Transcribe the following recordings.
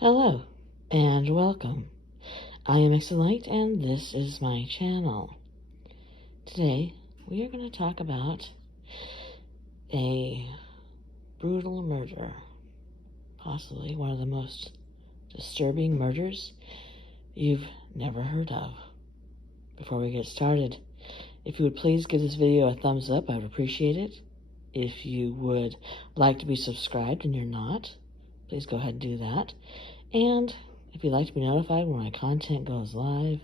Hello, and welcome. I am Excellent, and this is my channel. Today, we are going to talk about a brutal murder. Possibly one of the most disturbing murders you've never heard of. Before we get started, if you would please give this video a thumbs up, I would appreciate it. If you would like to be subscribed and you're not, please go ahead and do that. And if you'd like to be notified when my content goes live,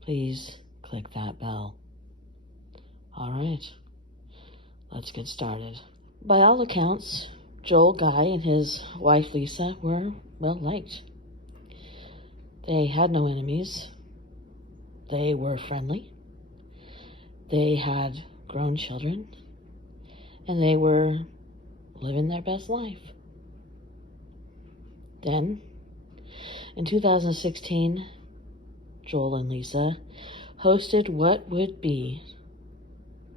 please click that bell. Alright, let's get started. By all accounts, Joel Guy and his wife Lisa were well liked. They had no enemies. They were friendly. They had grown children. And they were living their best life. Then, in 2016, Joel and Lisa hosted what would be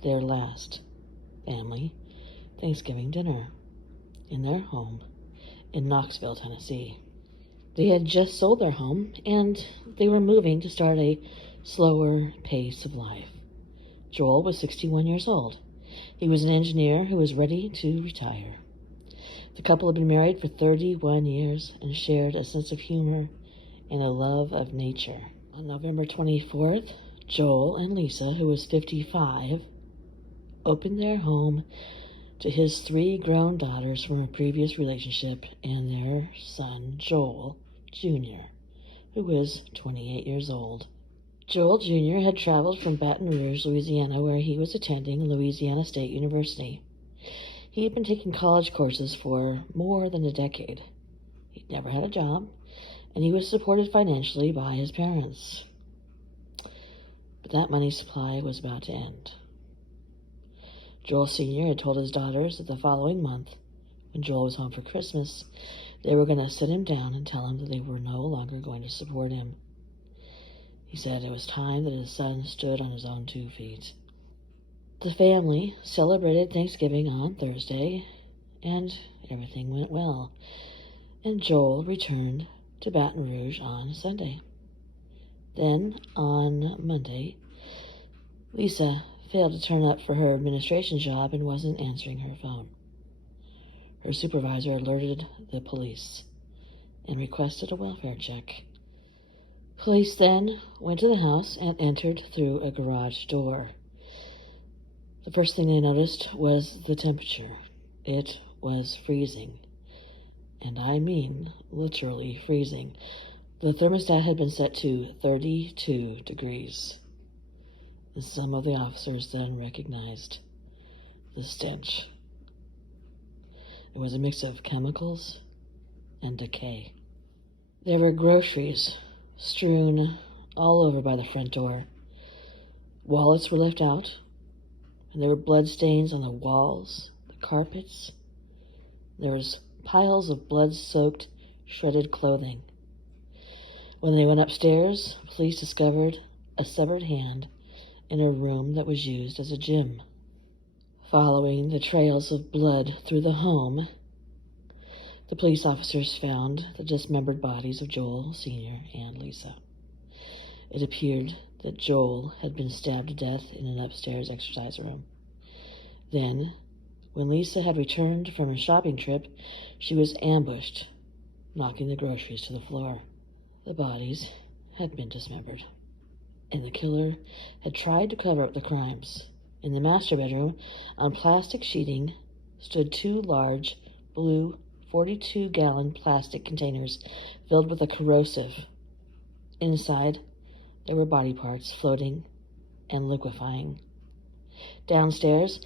their last family Thanksgiving dinner in their home in Knoxville, Tennessee. They had just sold their home, and they were moving to start a slower pace of life. Joel was 61 years old. He was an engineer who was ready to retire. The couple had been married for 31 years and shared a sense of humor and a love of nature. On November 24th, Joel and Lisa, who was 55, opened their home to his 3 grown daughters from a previous relationship and their son, Joel Jr., who was 28 years old. Joel Jr. had traveled from Baton Rouge, Louisiana, where he was attending Louisiana State University. He had been taking college courses for more than a decade. He'd never had a job, and he was supported financially by his parents. But that money supply was about to end. Joel Sr. had told his daughters that the following month, when Joel was home for Christmas, they were going to sit him down and tell him that they were no longer going to support him. He said it was time that his son stood on his own 2 feet. The family celebrated Thanksgiving on Thursday, and everything went well, and Joel returned to Baton Rouge on Sunday. Then, on Monday, Lisa failed to turn up for her administration job and wasn't answering her phone. Her supervisor alerted the police and requested a welfare check. Police then went to the house and entered through a garage door. The first thing they noticed was the temperature. It was freezing. And I mean literally freezing. The thermostat had been set to 32 degrees. And some of the officers then recognized the stench. It was a mix of chemicals and decay. There were groceries strewn all over by the front door. Wallets were left out, and there were blood stains on the walls, the carpets. There was piles of blood-soaked, shredded clothing. When they went upstairs, police discovered a severed hand in a room that was used as a gym. Following the trails of blood through the home, the police officers found the dismembered bodies of Joel Sr. and Lisa. It appeared that Joel had been stabbed to death in an upstairs exercise room. Then, when Lisa had returned from her shopping trip, she was ambushed, knocking the groceries to the floor. The bodies had been dismembered, and the killer had tried to cover up the crimes. In the master bedroom, on plastic sheeting, stood 2 large, blue, 42-gallon plastic containers filled with a corrosive. Inside, there were body parts floating and liquefying. Downstairs,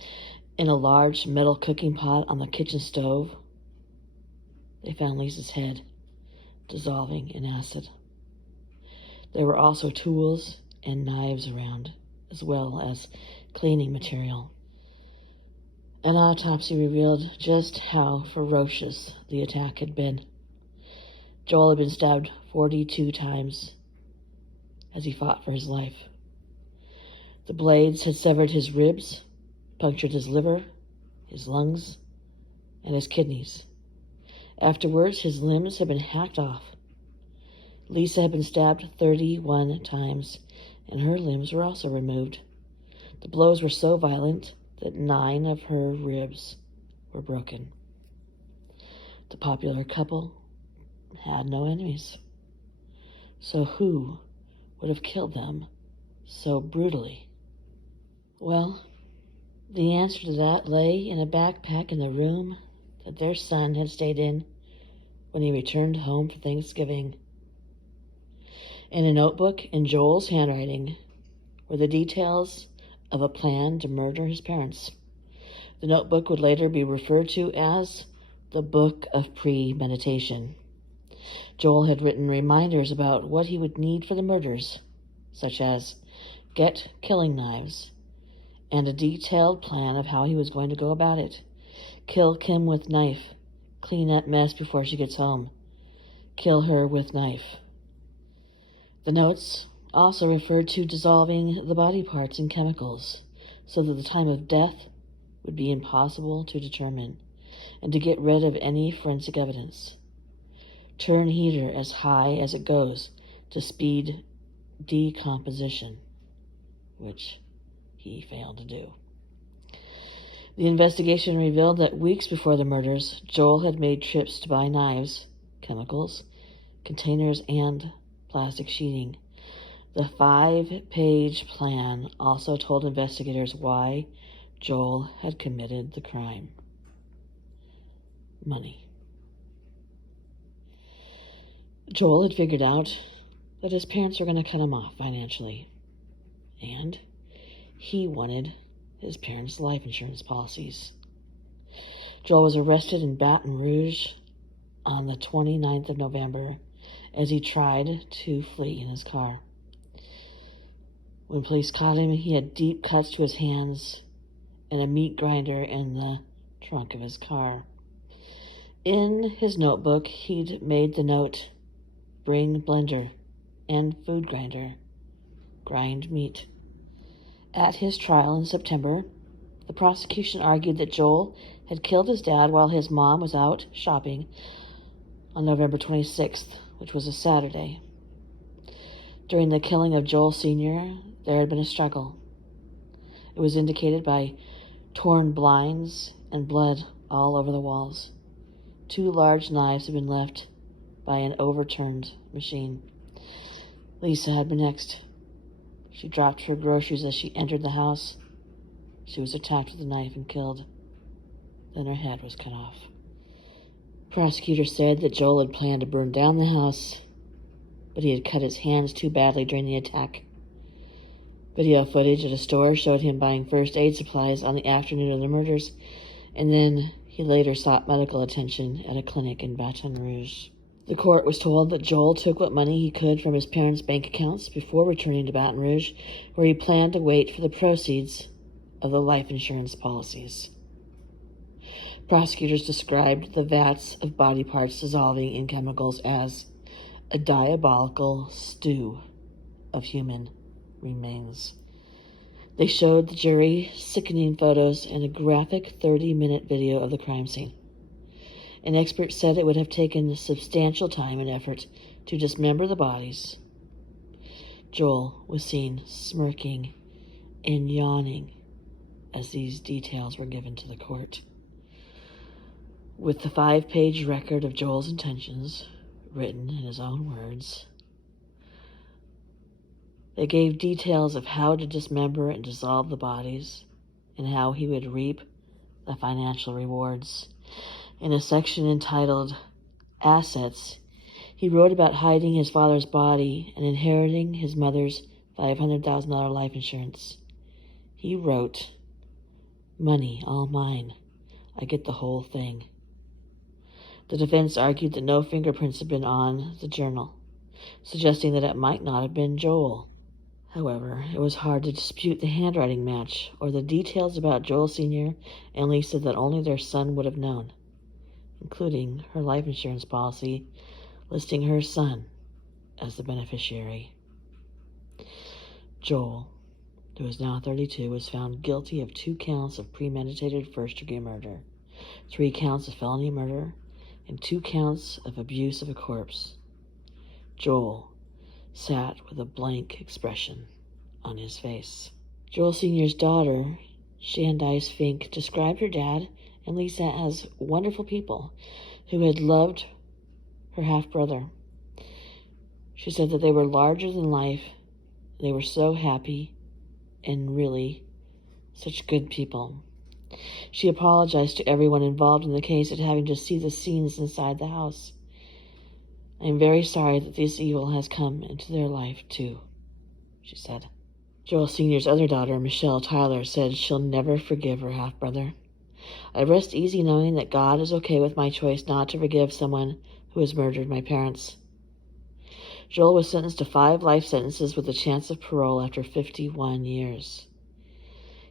in a large metal cooking pot on the kitchen stove, they found Lisa's head dissolving in acid. There were also tools and knives around, as well as cleaning material. An autopsy revealed just how ferocious the attack had been. Joel had been stabbed 42 times as he fought for his life. The blades had severed his ribs, punctured his liver, his lungs, and his kidneys. Afterwards, his limbs had been hacked off Lisa had been stabbed 31 times, and her limbs were also removed. The blows were so violent that 9 of her ribs were broken. The popular couple had no enemies. So who would have killed them so brutally? Well, the answer to that lay in a backpack in the room that their son had stayed in when he returned home for Thanksgiving. In a notebook in Joel's handwriting were the details of a plan to murder his parents. The notebook would later be referred to as the Book of Premeditation. Joel had written reminders about what he would need for the murders, such as get killing knives, and a detailed plan of how he was going to go about it. Kill Kim with knife. Clean that mess before she gets home. Kill her with knife. The notes also referred to dissolving the body parts in chemicals so that the time of death would be impossible to determine, and to get rid of any forensic evidence. Turn heater as high as it goes to speed decomposition, which he failed to do. The investigation revealed that weeks before the murders, Joel had made trips to buy knives, chemicals, containers, and plastic sheeting. The 5-page plan also told investigators why Joel had committed the crime. Money. Joel had figured out that his parents were going to cut him off financially, and he wanted his parents' life insurance policies. Joel was arrested in Baton Rouge on the 29th of November as he tried to flee in his car. When police caught him, he had deep cuts to his hands and a meat grinder in the trunk of his car. In his notebook, he'd made the note, bring blender and food grinder, grind meat. At his trial in September, the prosecution argued that Joel had killed his dad while his mom was out shopping on November 26th, which was a Saturday. During the killing of Joel Sr., there had been a struggle. It was indicated by torn blinds and blood all over the walls. 2 large knives had been left by an overturned machine. Lisa had been next. She dropped her groceries as she entered the house. She was attacked with a knife and killed. Then her head was cut off. Prosecutors said that Joel had planned to burn down the house, but he had cut his hands too badly during the attack. Video footage at a store showed him buying first aid supplies on the afternoon of the murders, and then he later sought medical attention at a clinic in Baton Rouge. The court was told that Joel took what money he could from his parents' bank accounts before returning to Baton Rouge, where he planned to wait for the proceeds of the life insurance policies. Prosecutors described the vats of body parts dissolving in chemicals as a diabolical stew of human remains. They showed the jury sickening photos and a graphic 30-minute video of the crime scene. An expert said it would have taken substantial time and effort to dismember the bodies. Joel was seen smirking and yawning as these details were given to the court. With the 5-page record of Joel's intentions, written in his own words, they gave details of how to dismember and dissolve the bodies and how he would reap the financial rewards. In a section entitled Assets, he wrote about hiding his father's body and inheriting his mother's $500,000 life insurance. He wrote, "Money, all mine. I get the whole thing." The defense argued that no fingerprints had been on the journal, suggesting that it might not have been Joel. However, it was hard to dispute the handwriting match or the details about Joel Sr. and Lisa that only their son would have known, including her life insurance policy listing her son as the beneficiary. Joel, who is now 32, was found guilty of 2 counts of premeditated first-degree murder, 3 counts of felony murder, and 2 counts of abuse of a corpse. Joel sat with a blank expression on his face. Joel Sr.'s daughter, Shandice Fink, described her dad and Lisa as wonderful people who had loved her half-brother. She said that they were larger than life. They were so happy and really such good people. She apologized to everyone involved in the case at having to see the scenes inside the house. I am very sorry that this evil has come into their life, too, she said. Joel Sr.'s other daughter, Michelle Tyler, said she'll never forgive her half-brother. I rest easy knowing that God is okay with my choice not to forgive someone who has murdered my parents. Joel was sentenced to 5 life sentences with a chance of parole after 51 years.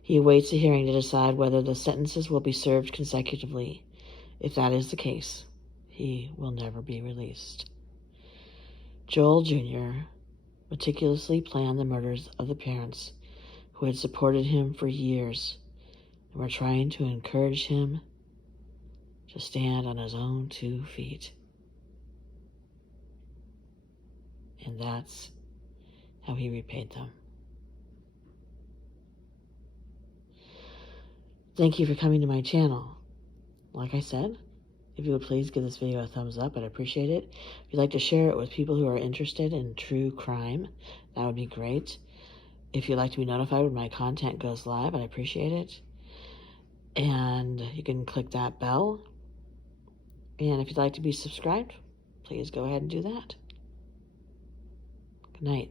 He awaits a hearing to decide whether the sentences will be served consecutively. If that is the case, he will never be released. Joel Jr. meticulously planned the murders of the parents who had supported him for years and were trying to encourage him to stand on his own 2 feet. And that's how he repaid them. Thank you for coming to my channel. Like I said, if you would please give this video a thumbs up, I'd appreciate it. If you'd like to share it with people who are interested in true crime, that would be great. If you'd like to be notified when my content goes live, I'd appreciate it. And you can click that bell. And if you'd like to be subscribed, please go ahead and do that. Good night.